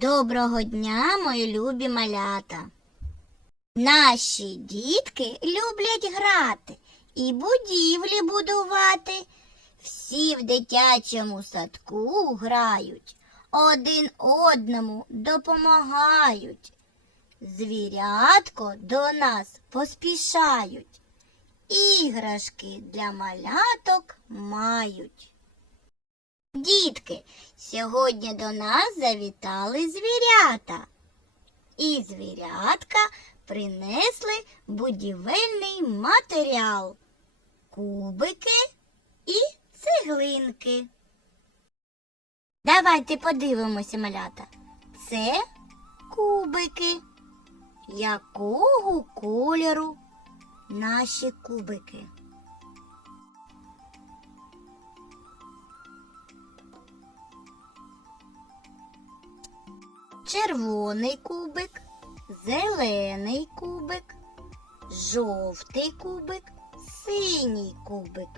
Доброго дня, мої любі малята. Наші дітки люблять грати і будівлі будувати. Всі в дитячому садку грають, один одному допомагають. Звірятко до нас поспішають, іграшки для маляток мають. Дітки, сьогодні до нас завітали звірята. І звірятка принесли будівельний матеріал, кубики і цеглинки. Давайте подивимося, малята. Це кубики. Якого кольору наші кубики? Червоний кубик, зелений кубик, жовтий кубик, синій кубик.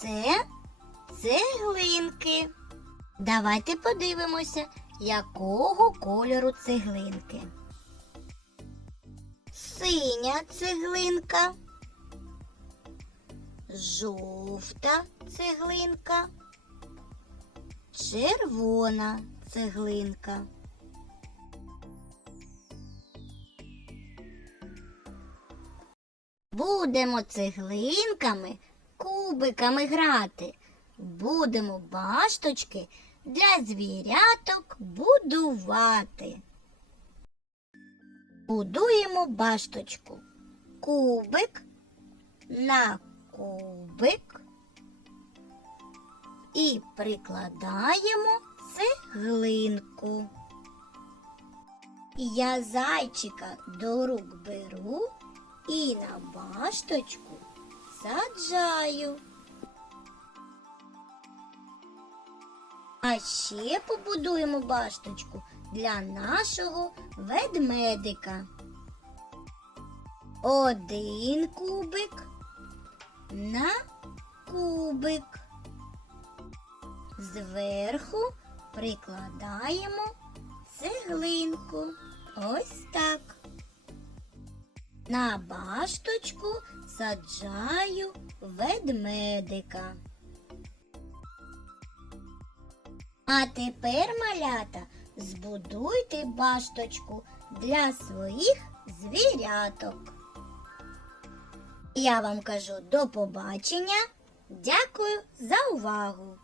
Це цеглинки. Давайте подивимося, якого кольору цеглинки. Синя цеглинка, жовта цеглинка червона цеглинка. Будемо цеглинками, кубиками грати. Будемо башточки для звіряток будувати. Будуємо башточку. Кубик на кубик і прикладаємо цеглинку. Я зайчика до рук беру і на башточку саджаю. А ще побудуємо башточку для нашого ведмедика. Один кубик на кубик. Зверху прикладаємо цеглинку. Ось так. На башточку саджаю ведмедика. А тепер, малята, збудуйте башточку для своїх звіряток. Я вам кажу до побачення. Дякую за увагу!